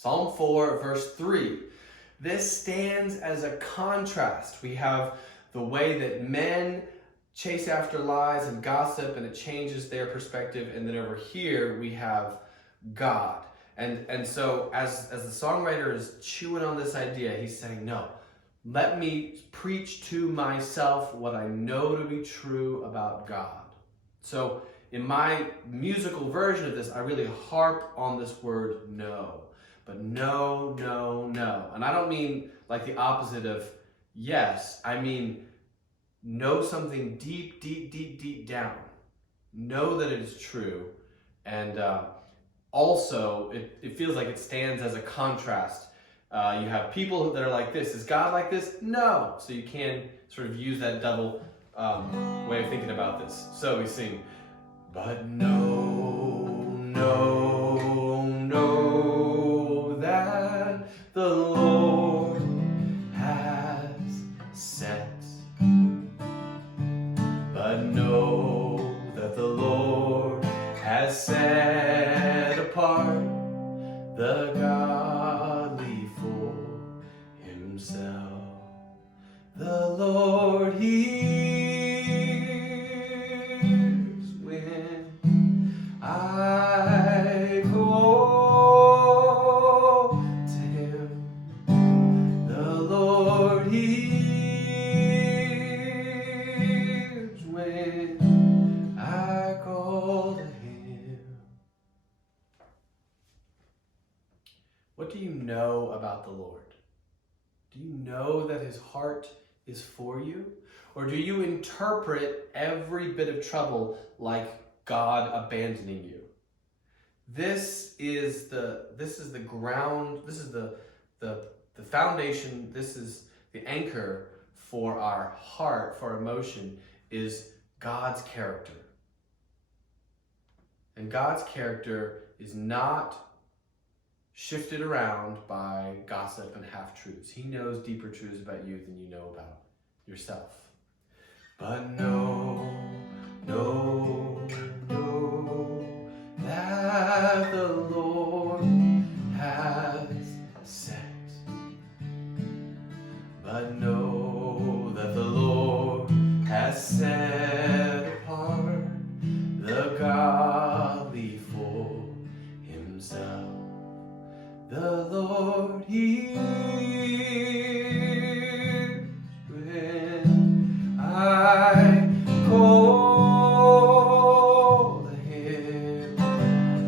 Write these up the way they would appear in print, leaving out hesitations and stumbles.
Psalm 4, verse 3. This stands as a contrast. We have the way that men chase after lies and gossip, and it changes their perspective. And then over here, we have God. And so as the songwriter is chewing on this idea, he's saying, no, let me preach to myself what I know to be true about God. So in my musical version of this, I really harp on this word no. But no, no, no. And I don't mean like the opposite of yes. I mean, know something deep, deep, deep, deep down. Know that it is true. And also, it feels like it stands as a contrast. You have people that are like this. Is God like this? No. So you can sort of use that double way of thinking about this. So we sing, but no, no, no, that the Lord has set. But know that the Lord has set apart the godly for himself. The Lord hears when I call to him. The Lord hears when I call to him. What do you know about the Lord? Do you know that his heart is for you? Or do you interpret every bit of trouble like God abandoning you? This is the ground, this is the foundation, this is the anchor for our heart, for our emotion, is God's character. And God's character is not shifted around by gossip and half-truths. He knows deeper truths about you than you know about yourself. But no, no, no, that the Lord has set. But know that the Lord has set apart the godly for himself. The Lord hears when I call to him.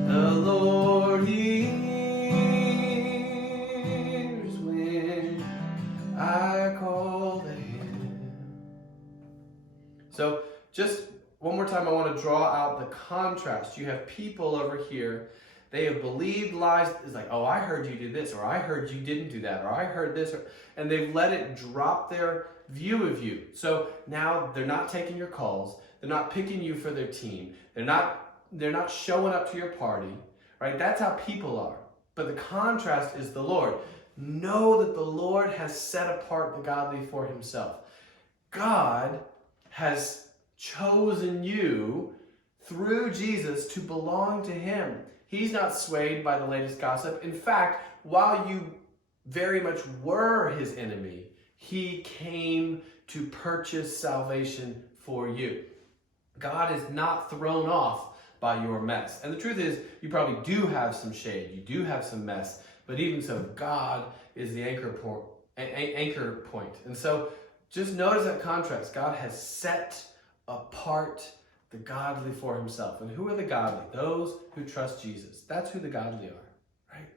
The Lord hears when I call to him. So just one more time, I want to draw out the contrast. You have people over here. They have believed lies. It's like, oh, I heard you do this, or I heard you didn't do that, or I heard this, and they've let it drop their view of you. So now they're not taking your calls. They're not picking you for their team. They're not showing up to your party, right? That's how people are. But the contrast is the Lord. Know that the Lord has set apart the godly for himself. God has chosen you through Jesus to belong to him. He's not swayed by the latest gossip. In fact, while you very much were his enemy, he came to purchase salvation for you. God is not thrown off by your mess. And the truth is, you probably do have some shade. You do have some mess. But even so, God is the anchor point. And so just notice that contrast. God has set apart the godly for himself. And who are the godly? Those who trust Jesus. That's who the godly are, right?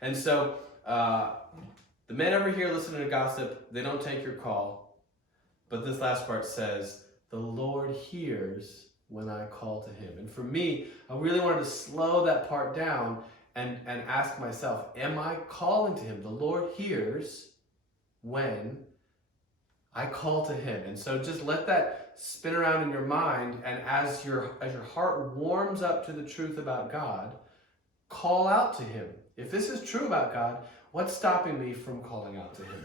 And so the men over here listening to gossip, they don't take your call. But this last part says, the Lord hears when I call to him. And for me, I really wanted to slow that part down and ask myself, am I calling to him? The Lord hears when I call to him. And so just let that spin around in your mind, and as your heart warms up to the truth about God, call out to him. If this is true about God, what's stopping me from calling out to him?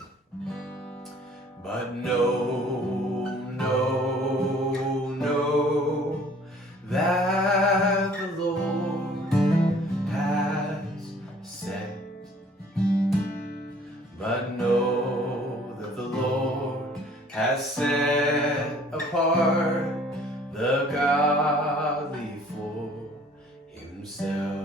But no, no, no, that the Lord has set. but know that the Lord has set apart the godly for himself.